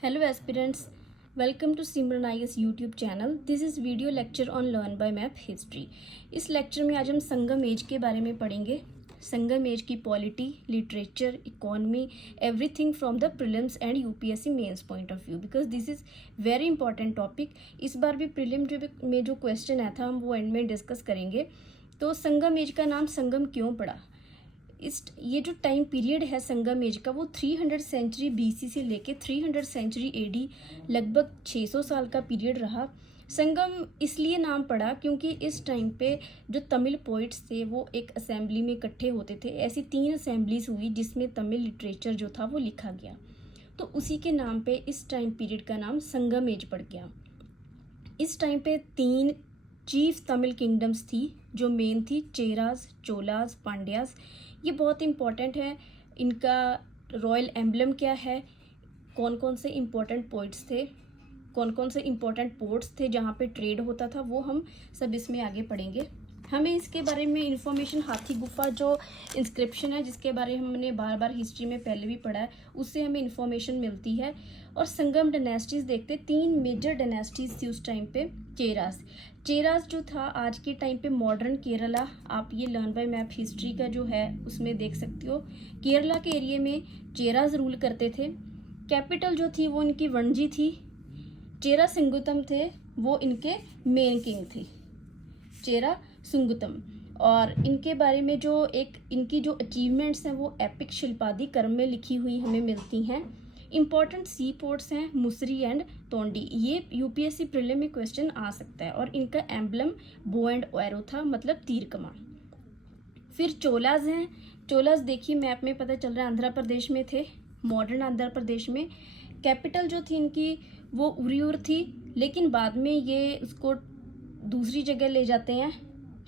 Hello aspirants, welcome to Simran IAS YouTube channel. This is video lecture on Learn by Map History. इस lecture में आज हम Sangam age के बारे में पढ़ेंगे. संगम एज की polity, literature, economy, everything from the prelims and UPSC mains point of view because this is very important topic. इस बार भी प्रीलिम में जो क्वेश्चन आया था हम वो एंड में डिस्कस करेंगे. तो संगम एज का नाम संगम क्यों पड़ा? ये जो टाइम पीरियड है संगम एज का वो 300 सेंचुरी बीसी से लेके 300 सेंचुरी एडी लगभग 600 साल का पीरियड रहा. संगम इसलिए नाम पड़ा क्योंकि इस टाइम पे जो तमिल पोइट्स थे वो एक असेंबली में इकट्ठे होते थे. ऐसी 3 असेंबलीज हुई जिसमें तमिल लिटरेचर जो था वो लिखा गया. तो उसी के नाम पे इस टाइम पीरियड का नाम संगम एज पड़ गया. इस टाइम पे 3 चीफ तमिल किंगडम्स थी जो मेन थी, चेरास, चोलास, पांड्यास. ये बहुत इंपॉर्टेंट है. इनका रॉयल एम्बलम क्या है, कौन कौन से इम्पोर्टेंट पोइट्स थे, कौन कौन से इम्पोर्टेंट पोर्ट्स थे जहाँ पे ट्रेड होता था, वो हम सब इसमें आगे पढ़ेंगे. हमें इसके बारे में इंफॉर्मेशन हाथी गुफा जो इंस्क्रिप्शन है जिसके बारे में हमने बार बार हिस्ट्री में पहले भी पढ़ा है उससे हमें इंफॉर्मेशन मिलती है. और संगम डायनेस्टीज देखते, 3 मेजर डायनेस्टीज थी उस टाइम पे. चेरास जो था आज के टाइम पे मॉडर्न केरला, आप ये लर्न बाय मैप हिस्ट्री का जो है उसमें देख सकते हो. केरला के एरिया में चेरास रूल करते थे. कैपिटल जो थी वो इनकी वणजी थी. चेरा सिंगुतम थे वो इनके मेन किंग थे, चेरा सुंगुतम. और इनके बारे में जो इनकी जो अचीवमेंट्स हैं वो एपिक शिल्पादि कर्म में लिखी हुई हमें मिलती हैं. इंपॉर्टेंट सी पोर्ट्स हैं मुसरी एंड तोंडी. ये यूपीएससी प्रीलिम में क्वेश्चन आ सकता है. और इनका एम्बलम बो एंड एरो था, मतलब तीर कमान. फिर चोलाज हैं. चोलाज देखिए मैप में पता चल रहा है आंध्र प्रदेश में थे, मॉडर्न आंध्र प्रदेश में. कैपिटल जो थी इनकी वो उरियूर थी, लेकिन बाद में ये उसको दूसरी जगह ले जाते हैं,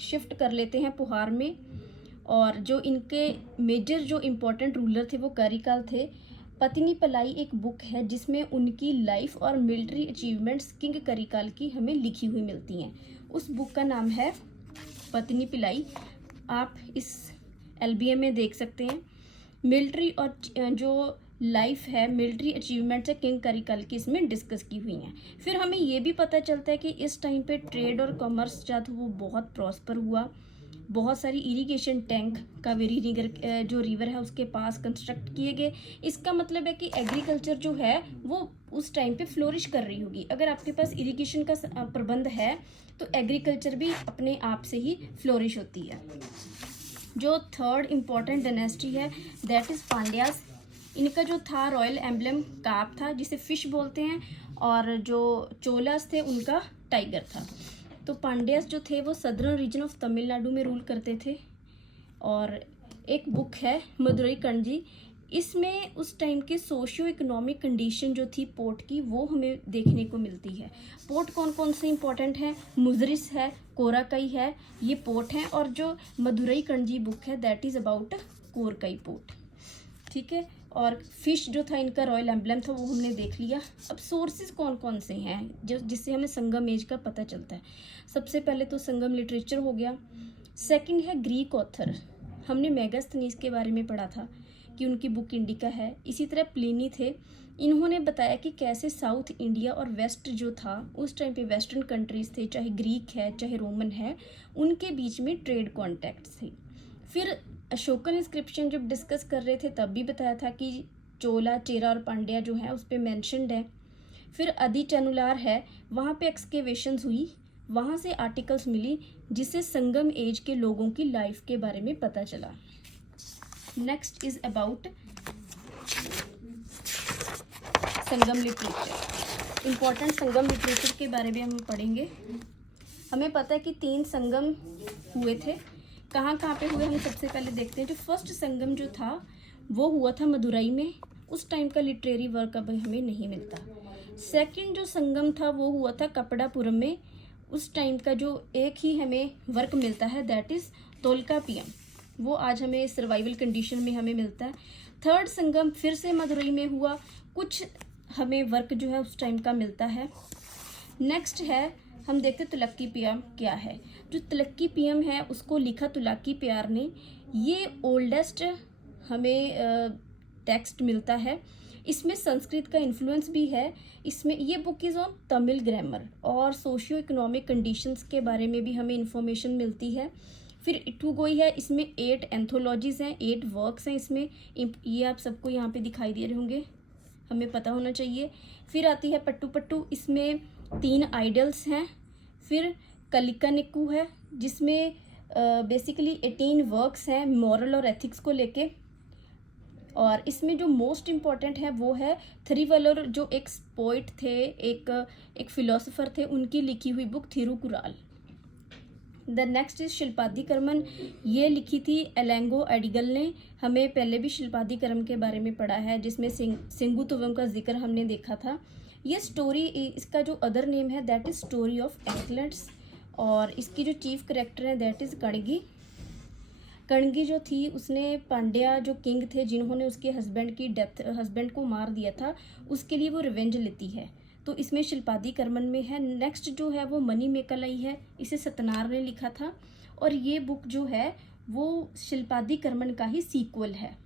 शिफ्ट कर लेते हैं पुहार में. और जो इनके मेजर जो इम्पोर्टेंट रूलर थे वो करिकाल थे. पतिनी पलाई एक बुक है जिसमें उनकी लाइफ और मिलिट्री अचीवमेंट्स किंग करिकाल की हमें लिखी हुई मिलती हैं. उस बुक का नाम है पतिनी पिलाई. आप इस एलबीएम में देख सकते हैं. मिलिट्री और जो लाइफ है, मिलिट्री अचीवमेंट्स है किंग करिकाल की इसमें डिस्कस की हुई हैं. फिर हमें ये भी पता चलता है कि इस टाइम पे ट्रेड और कॉमर्स जो था वो बहुत प्रॉस्पर हुआ. बहुत सारी इरिगेशन टैंक कावेरी रिवर जो रिवर है उसके पास कंस्ट्रक्ट किए गए. इसका मतलब है कि एग्रीकल्चर जो है वो उस टाइम पे फ्लोरिश कर रही होगी. अगर आपके पास इरिगेशन का प्रबंध है तो एग्रीकल्चर भी अपने आप से ही फ्लोरिश होती है. जो थर्ड इम्पॉर्टेंट डायनेस्टी है दैट इज़ पांड्यास. इनका जो था रॉयल एम्बलम काप था जिसे फिश बोलते हैं. और जो चोलास थे उनका टाइगर था. तो पांड्यास जो थे वो सदर्न रीजन ऑफ तमिलनाडु में रूल करते थे. और एक बुक है मदुरई कणजी. इसमें उस टाइम के सोशियो इकोनॉमिक कंडीशन जो थी पोर्ट की वो हमें देखने को मिलती है. पोर्ट कौन कौन से इंपॉर्टेंट हैं? मुजरिस है, कोराकई है, ये पोर्ट हैं. और जो मदुरई कणजी बुक है that is about Korkai port. ठीक है. और फिश जो था इनका रॉयल एम्बलम था वो हमने देख लिया. अब सोर्सेज कौन कौन से हैं जिससे हमें संगम एज का पता चलता है? सबसे पहले तो संगम लिटरेचर हो गया. सेकंड है ग्रीक ऑथर. हमने मेगास्थनीज के बारे में पढ़ा था कि उनकी बुक इंडिका है. इसी तरह प्लिनी थे. इन्होंने बताया कि कैसे साउथ इंडिया और वेस्ट जो था उस टाइम पे वेस्टर्न कंट्रीज थे, चाहे ग्रीक है चाहे रोमन है, उनके बीच में ट्रेड कॉन्टैक्ट्स थे. फिर अशोकन इंस्क्रिप्शन जब डिस्कस कर रहे थे तब भी बताया था कि चोला, चेरा और पांड्या जो है उस पर मैंशनड है. फिर आदिचनुलार है, वहाँ पे एक्सकेवेशंस हुई, वहाँ से आर्टिकल्स मिली जिससे संगम एज के लोगों की लाइफ के बारे में पता चला. Next is about Sangam literature. Important Sangam literature के बारे में हम पढ़ेंगे. हमें पता है कि 3 संगम हुए थे. कहाँ कहाँ पे हुए हम सबसे पहले देखते हैं. जो फर्स्ट संगम जो था वो हुआ था मदुरई में. उस टाइम का लिटरेरी वर्क अब हमें नहीं मिलता. सेकंड जो संगम था वो हुआ था कपड़ापुरम में. उस टाइम का जो एक ही हमें वर्क मिलता है दैट इज़ तोलकापियम. वो आज हमें सर्वाइवल कंडीशन में हमें मिलता है. थर्ड संगम फिर से मदुरई में हुआ. कुछ हमें वर्क जो है उस टाइम का मिलता है. नेक्स्ट है हम देखते तुलक्की पियम क्या है. जो तुलक्की पियम है उसको लिखा तुलाकी प्यार ने. ये ओल्डेस्ट हमें टेक्स्ट मिलता है. इसमें संस्कृत का इन्फ्लुएंस भी है। इसमें ये book is on Tamil grammar और सोशियो इकोनॉमिक कंडीशंस के बारे में भी हमें इंफॉर्मेशन मिलती है। फिर इटुगोई है, इसमें 8 एंथोलॉजीज़ हैं, 8 वर्क्स हैं इसमें। ये आप सबको यहाँ पे दिखाई दे रहे होंगे, हमें पता होना चाहिए। फिर आती है पट्टू पट्टू, इसमें 3 आइडल्स हैं। फिर कलिकानिक्कू है जिसमें बेसिकली 18 वर्क्स हैं मॉरल और एथिक्स को लेके। और इसमें जो मोस्ट इम्पॉर्टेंट है वो है थिरुवल्लुवर, जो एक पोइट थे, एक फिलोसोफर थे, उनकी लिखी हुई book Thirukkural. The next is शिल्पादिकर्मन, ये लिखी थी एलेंगो अडिगल ने। हमें पहले भी शिल्पादिकर्म के बारे में पढ़ा है जिसमें सिंगुतुवम का जिक्र हमने देखा था। ये स्टोरी, इसका जो अदर नेम है that is story of excellence. और इसकी जो चीफ करेक्टर है दैट इज कणगी। कणगी जो थी उसने पांड्या जो किंग थे जिन्होंने उसके हस्बैंड को मार दिया था, उसके लिए वो रिवेंज लेती है। तो इसमें शिल्पादिकर्मन में है। नेक्स्ट जो है वो मणिमेकालाई है, इसे सतनार ने लिखा था। और ये बुक जो है वो शिल्पादिकर्मन का ही सीक्वल है।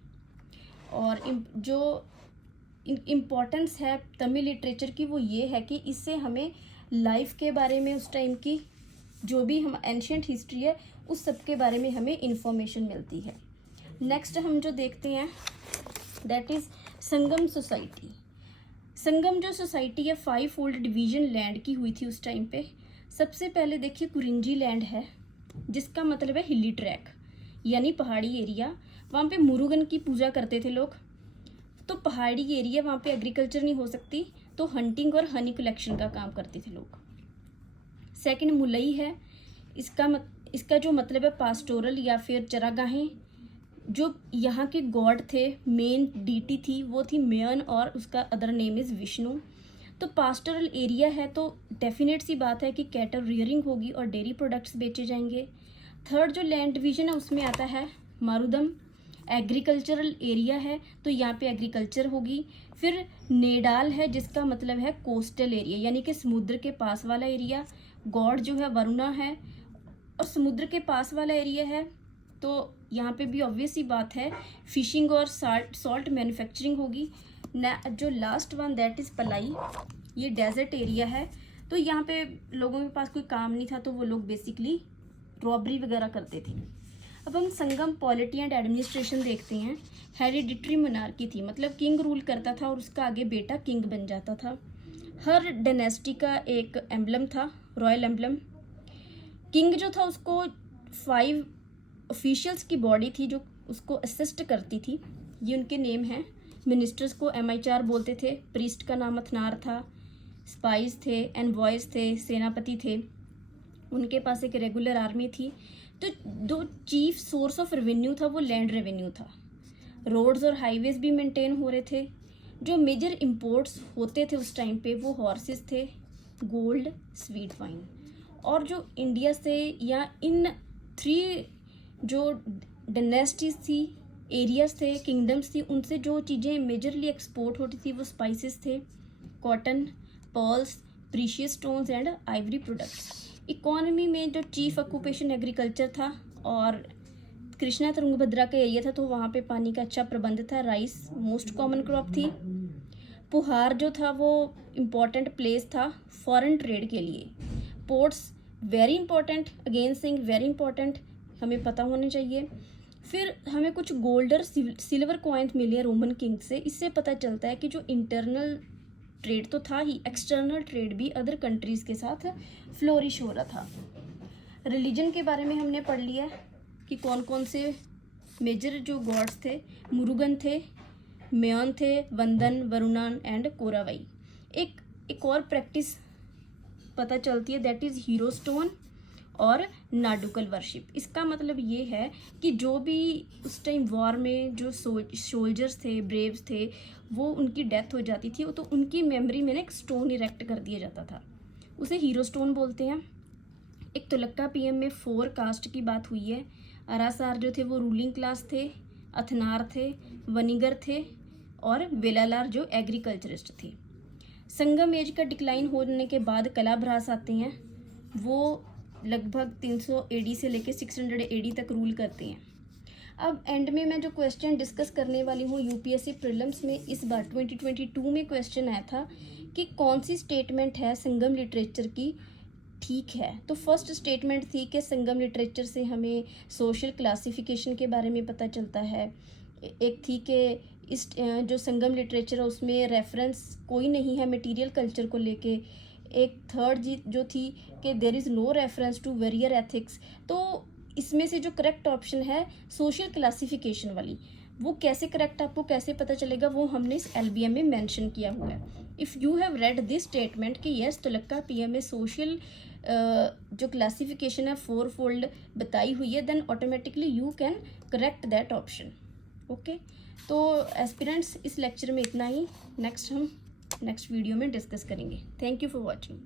और जो इम्पोर्टेंस है तमिल लिटरेचर की वो ये है कि इससे हमें लाइफ के बारे में, उस टाइम की जो भी हम एंशियंट हिस्ट्री है उस सब के बारे में हमें इंफॉर्मेशन मिलती है। नेक्स्ट हम जो देखते हैं दैट इज़ संगम सोसाइटी। संगम जो सोसाइटी है 5 फोल्ड डिवीजन लैंड की हुई थी उस टाइम पे। सबसे पहले देखिए कुरिंजी लैंड है जिसका मतलब है हिली ट्रैक यानी पहाड़ी एरिया। वहाँ पे मुरुगन की पूजा करते थे लोग, तो पहाड़ी एरिया वहाँ पे एग्रीकल्चर नहीं हो सकती, तो हंटिंग और हनी कलेक्शन का काम करते थे लोग। सेकंड मुलई है, इसका जो मतलब है पास्टोरल या फिर चरागाहें। जो यहाँ के गॉड थे, मेन डीटी थी वो थी मेयन और उसका अदर नेम इज़ विष्णु। तो पास्टोरल एरिया है तो डेफिनेट सी बात है कि कैटल रियरिंग होगी और डेयरी प्रोडक्ट्स बेचे जाएंगे। थर्ड जो लैंड डिवीजन है उसमें आता है मारुदम, एग्रीकल्चरल एरिया है तो यहाँ पे एग्रीकल्चर होगी। फिर नेडाल है जिसका मतलब है कोस्टल एरिया यानी कि समुद्र के पास वाला एरिया। गॉड जो है वरुणा है और समुद्र के पास वाला एरिया है, तो यहाँ पे भी ऑब्वियस ही बात है फिशिंग और सॉल्ट मैन्युफैक्चरिंग होगी। जो लास्ट वन दैट इज़ पलाई, ये डेजर्ट एरिया है, तो यहाँ पे लोगों के पास कोई काम नहीं था तो वो लोग बेसिकली रॉबरी वगैरह करते थे। अब हम संगम पॉलिटी एंड एडमिनिस्ट्रेशन देखते हैं। हेरिडिटरी मोनार्की थी, मतलब किंग रूल करता था और उसका आगे बेटा किंग बन जाता था। हर डायनेस्टी का एक एम्बलम था, रॉयल एम्बलम। किंग जो था उसको 5 ऑफिशियल्स की बॉडी थी जो उसको असिस्ट करती थी, ये उनके नेम हैं। मिनिस्टर्स को एमाइचार बोलते थे, प्रीस्ट का नाम अथनार था, स्पाइस थे, एनवॉयस थे, सेनापति थे, उनके पास एक रेगुलर आर्मी थी। तो दो चीफ सोर्स ऑफ रेवेन्यू था वो लैंड रेवेन्यू था। रोड्स और हाईवेज भी मेंटेन हो रहे थे। जो मेजर इंपोर्ट्स होते थे उस टाइम पे वो हॉर्सेस थे, गोल्ड, स्वीट वाइन। और जो इंडिया से या इन 3 जो डायनेस्टीज थी, एरियाज थे, किंगडम्स थी, उनसे जो चीज़ें मेजरली एक्सपोर्ट होती थी वो स्पाइसेस थे, cotton, pearls, precious stones and Ivory products. Economy में जो चीफ ऑक्यूपेशन एग्रीकल्चर था और कृष्णा तुंगभद्रा का एरिया था तो वहाँ पे पानी का अच्छा प्रबंध था। राइस मोस्ट कॉमन क्रॉप थी। पुहार जो था वो इम्पॉर्टेंट प्लेस था फॉरेन ट्रेड के लिए। पोर्ट्स वेरी इंपॉर्टेंट, अगेन सिंग वेरी इंपॉर्टेंट, हमें पता होने चाहिए। फिर हमें कुछ गोल्ड और सिल्वर कॉइन मिले रोमन किंग से। इससे पता चलता है कि जो इंटरनल ट्रेड तो था ही, एक्सटर्नल ट्रेड भी अदर कंट्रीज़ के साथ फ्लोरिश हो रहा था। रिलीजन के बारे में हमने पढ़ लिया कि कौन कौन से मेजर जो गॉड्स थे, मुरुगन थे, मेयन थे, वंदन, वरुणान एंड कोरावाई। एक और प्रैक्टिस पता चलती है दैट इज़ हीरो स्टोन और नाडुकल वर्शिप। इसका मतलब ये है कि जो भी उस टाइम वॉर में जो सोल्जर्स थे, ब्रेव्स थे, वो उनकी डेथ हो जाती थी तो उनकी मेमोरी में ना एक स्टोन इरेक्ट कर दिया जाता था, उसे हीरो स्टोन बोलते हैं। एक तुलक्का पीएम में 4 कास्ट की बात हुई है। अरासार जो थे वो रूलिंग क्लास थे, अथनार थे, वनिगर थे और वेलालार जो एग्रीकल्चरिस्ट थे। संगम एज का डिक्लाइन होने के बाद कलाभ्रास आते हैं, वो लगभग 300 AD से लेकर 600 AD तक रूल करते हैं। अब एंड में मैं जो क्वेश्चन डिस्कस करने वाली हूँ यूपीएससी प्रीलिम्स में इस बार 2022 में क्वेश्चन आया था कि कौन सी स्टेटमेंट है संगम लिटरेचर की ठीक है। तो फर्स्ट स्टेटमेंट थी कि संगम लिटरेचर से हमें सोशल क्लासिफिकेशन के बारे में पता चलता है। एक थी कि इस जो संगम लिटरेचर है उसमें रेफरेंस कोई नहीं है मटेरियल कल्चर को लेके। एक थर्ड जी जो थी कि there is no reference to warrior ethics. तो इसमें से जो करेक्ट ऑप्शन है सोशल क्लासिफिकेशन वाली, वो कैसे करेक्ट आपको कैसे पता चलेगा, वो हमने इस एलबीएम में मेंशन किया हुआ है। If you have read this statement कि यस तुलक्का पीएम में सोशल जो क्लासिफिकेशन है 4 फोल्ड बताई हुई है, then automatically you can correct that option. Okay, तो एस्पिरेंट्स इस लेक्चर में इतना ही। नेक्स्ट हम नेक्स्ट वीडियो में डिस्कस करेंगे। Thank you for watching.